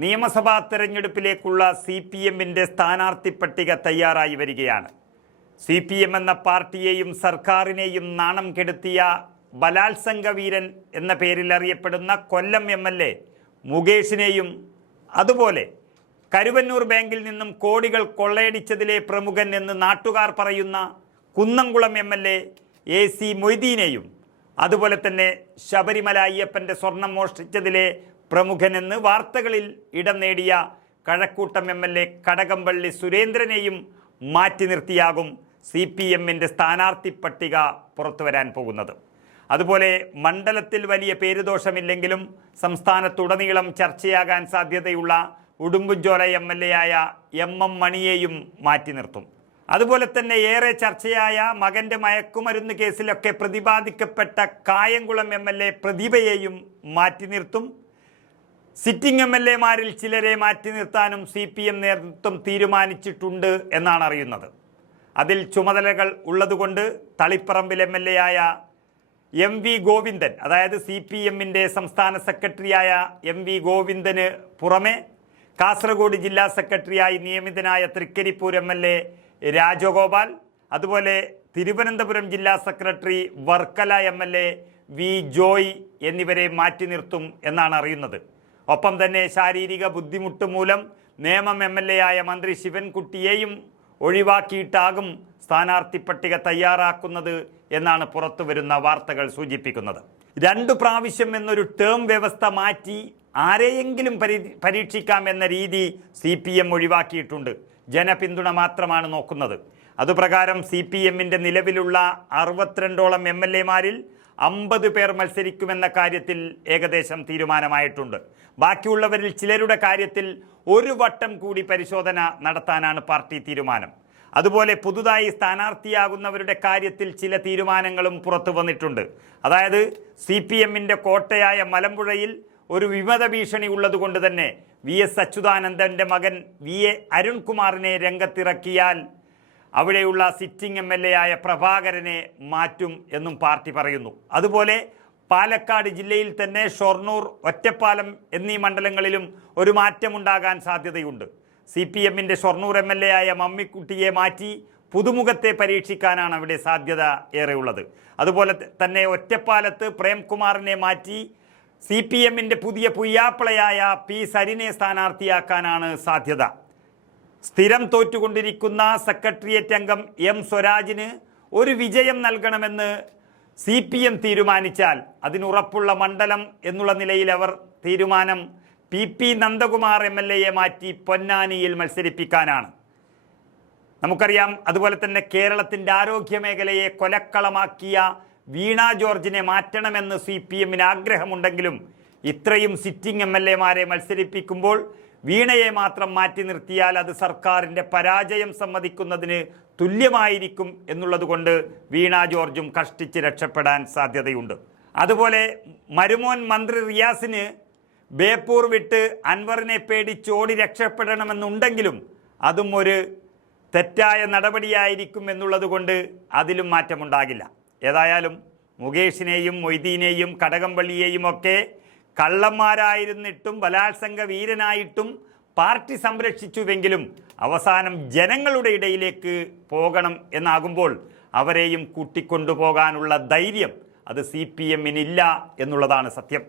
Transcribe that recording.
നിയമസഭാ തെരഞ്ഞെടുപ്പിലേക്കുള്ള CPMന്റെ സ്ഥാനാർത്ഥി പട്ടിക തയ്യാറായി വരികയാണ്. CPM എന്ന പാർട്ടിയെയും സർക്കാരിനെയും നാണം കെടുത്തിയ ബലാത്സംഗ വീരൻ എന്ന പേരിൽ അറിയപ്പെടുന്ന കൊല്ലം MLA മുകേഷിനെയും, അതുപോലെ കരുവന്നൂർ ബാങ്കിൽ നിന്നും കോടികൾ കൊള്ളയടിച്ചതിലെ പ്രമുഖൻ എന്ന് നാട്ടുകാർ പറയുന്ന കുന്നംകുളം MLA AC മൊയ്തീനെയും, അതുപോലെ തന്നെ ശബരിമല അയ്യപ്പൻ്റെ സ്വർണം മോഷ്ടിച്ചതിലെ പ്രമുഖനെന്ന് വാർത്തകളിൽ ഇടം നേടിയ കഴക്കൂട്ടം MLA കടകംപള്ളി സുരേന്ദ്രനെയും മാറ്റി നിർത്തിയാകും CPMന്റെ സ്ഥാനാർത്ഥി പട്ടിക പുറത്തു വരാൻ പോകുന്നത്. അതുപോലെ മണ്ഡലത്തിൽ വലിയ പേരുദോഷമില്ലെങ്കിലും സംസ്ഥാനത്തുടനീളം ചർച്ചയാകാൻ സാധ്യതയുള്ള ഉടുമ്പൻചോല MLA ആയ MM മണിയെയും മാറ്റി നിർത്തും. അതുപോലെ തന്നെ ഏറെ ചർച്ചയായ മകൻ്റെ മയക്കുമരുന്ന് കേസിലൊക്കെ പ്രതിപാദിക്കപ്പെട്ട കായംകുളം MLA പ്രതിഭയെയും മാറ്റി നിർത്തും. സിറ്റിംഗ് MLAമാരിൽ ചിലരെ മാറ്റി നിർത്താനും CPM നേതൃത്വം തീരുമാനിച്ചിട്ടുണ്ട് എന്നാണ് അറിയുന്നത്. അതിൽ ചുമതലകൾ ഉള്ളതുകൊണ്ട് തളിപ്പറമ്പിൽ MLA ആയ MV ഗോവിന്ദൻ, അതായത് CPMന്റെ സംസ്ഥാന സെക്രട്ടറിയായ MV ഗോവിന്ദന് പുറമെ കാസർഗോഡ് ജില്ലാ സെക്രട്ടറിയായി നിയമിതനായ തൃക്കരിപ്പൂർ MLA രാജഗോപാൽ, അതുപോലെ തിരുവനന്തപുരം ജില്ലാ secretary Varkala MLA V Joy എന്നിവരെ മാറ്റി നിർത്തും എന്നാണ് അറിയുന്നത്. ഒപ്പം തന്നെ ശാരീരിക ബുദ്ധിമുട്ട് മൂലം നേമം MLA ആയ മന്ത്രി ശിവൻകുട്ടിയെയും ഒഴിവാക്കിയിട്ടാകും സ്ഥാനാർത്ഥി പട്ടിക തയ്യാറാക്കുന്നത് എന്നാണ് പുറത്തു വരുന്ന വാർത്തകൾ സൂചിപ്പിക്കുന്നത്. 2 പ്രാവശ്യം എന്നൊരു ടേം വ്യവസ്ഥ മാറ്റി ആരെയെങ്കിലും പരീക്ഷിക്കാമെന്ന രീതി CPM ഒഴിവാക്കിയിട്ടുണ്ട്. ജനപിന്തുണ മാത്രമാണ് നോക്കുന്നത്. അതുപ്രകാരം CPMന്റെ നിലവിലുള്ള 62ഓളം MLAമാരിൽ 50 പേർ മത്സരിക്കുമെന്ന കാര്യത്തിൽ ഏകദേശം തീരുമാനമായിട്ടുണ്ട്. ബാക്കിയുള്ളവരിൽ ചിലരുടെ കാര്യത്തിൽ ഒരു വട്ടം കൂടി പരിശോധന നടത്താനാണ് പാർട്ടി തീരുമാനം. അതുപോലെ പുതുതായി സ്ഥാനാർത്ഥിയാകുന്നവരുടെ കാര്യത്തിൽ ചില തീരുമാനങ്ങളും പുറത്തു വന്നിട്ടുണ്ട്. അതായത് CPMന്റെ കോട്ടയായ മലമ്പുഴയിൽ ഒരു വിമത ഭീഷണി ഉള്ളതുകൊണ്ട് തന്നെ VS അച്യുതാനന്ദൻ്റെ മകൻ VA അരുൺകുമാറിനെ രംഗത്തിറക്കിയാൽ അവിടെയുള്ള സിറ്റിംഗ് MLA ആയ പ്രഭാകരനെ മാറ്റും എന്നും പാർട്ടി പറയുന്നു. അതുപോലെ പാലക്കാട് ജില്ലയിൽ തന്നെ ഷൊർണൂർ, ഒറ്റപ്പാലം എന്നീ മണ്ഡലങ്ങളിലും ഒരു മാറ്റമുണ്ടാകാൻ സാധ്യതയുണ്ട്. CPMന്റെ ഷൊർണൂർ MLA ആയ മമ്മിക്കുട്ടിയെ മാറ്റി പുതുമുഖത്തെ പരീക്ഷിക്കാനാണ് അവിടെ സാധ്യത ഏറെയുള്ളത്. അതുപോലെ തന്നെ ഒറ്റപ്പാലത്ത് പ്രേംകുമാറിനെ മാറ്റി CPMന്റെ പുതിയ പുയ്യാപ്പിളയായ P സരിനെ സ്ഥാനാർത്ഥിയാക്കാനാണ് സാധ്യത. സ്ഥിരം തോറ്റുകൊണ്ടിരിക്കുന്ന സെക്രട്ടേറിയറ്റ് അംഗം M സ്വരാജിന് ഒരു വിജയം നൽകണമെന്ന് CPM തീരുമാനിച്ചാൽ അതിനുറപ്പുള്ള മണ്ഡലം എന്നുള്ള നിലയിൽ അവർ തീരുമാനം PP നന്ദകുമാർ MLAയെ മാറ്റി പൊന്നാനിയിൽ മത്സരിപ്പിക്കാനാണ്. നമുക്കറിയാം, അതുപോലെ തന്നെ കേരളത്തിൻ്റെ ആരോഗ്യ മേഖലയെ കൊലക്കളമാക്കിയ വീണ ജോർജിനെ മാറ്റണമെന്ന് CPMന് ആഗ്രഹമുണ്ടെങ്കിലും ഇത്രയും സിറ്റിംഗ് MLAമാരെ മത്സരിപ്പിക്കുമ്പോൾ വീണയെ മാത്രം മാറ്റി നിർത്തിയാൽ അത് സർക്കാരിൻ്റെ പരാജയം സമ്മതിക്കുന്നതിന് തുല്യമായിരിക്കും എന്നുള്ളതുകൊണ്ട് വീണ ജോർജും കഷ്ടിച്ച് രക്ഷപ്പെടാൻ സാധ്യതയുണ്ട്. അതുപോലെ മരുമോൻ മന്ത്രി റിയാസിന് ബേപ്പൂർ വിട്ട് അൻവറിനെ പേടിച്ചോടി രക്ഷപ്പെടണമെന്നുണ്ടെങ്കിലും അതും ഒരു തെറ്റായ നടപടിയായിരിക്കും എന്നുള്ളതുകൊണ്ട് അതിലും മാറ്റമുണ്ടാകില്ല. ഏതായാലും മുകേഷിനെയും മൊയ്തീനെയും കടകംപള്ളിയെയും ഒക്കെ കള്ളന്മാരായിരുന്നിട്ടും ബലാത്സംഗ വീരനായിട്ടും പാർട്ടി സംരക്ഷിച്ചുവെങ്കിലും അവസാനം ജനങ്ങളുടെ ഇടയിലേക്ക് പോകണം എന്നാകുമ്പോൾ അവരെയും കൂട്ടിക്കൊണ്ടുപോകാനുള്ള ധൈര്യം അത് CPMനില്ല എന്നുള്ളതാണ് സത്യം.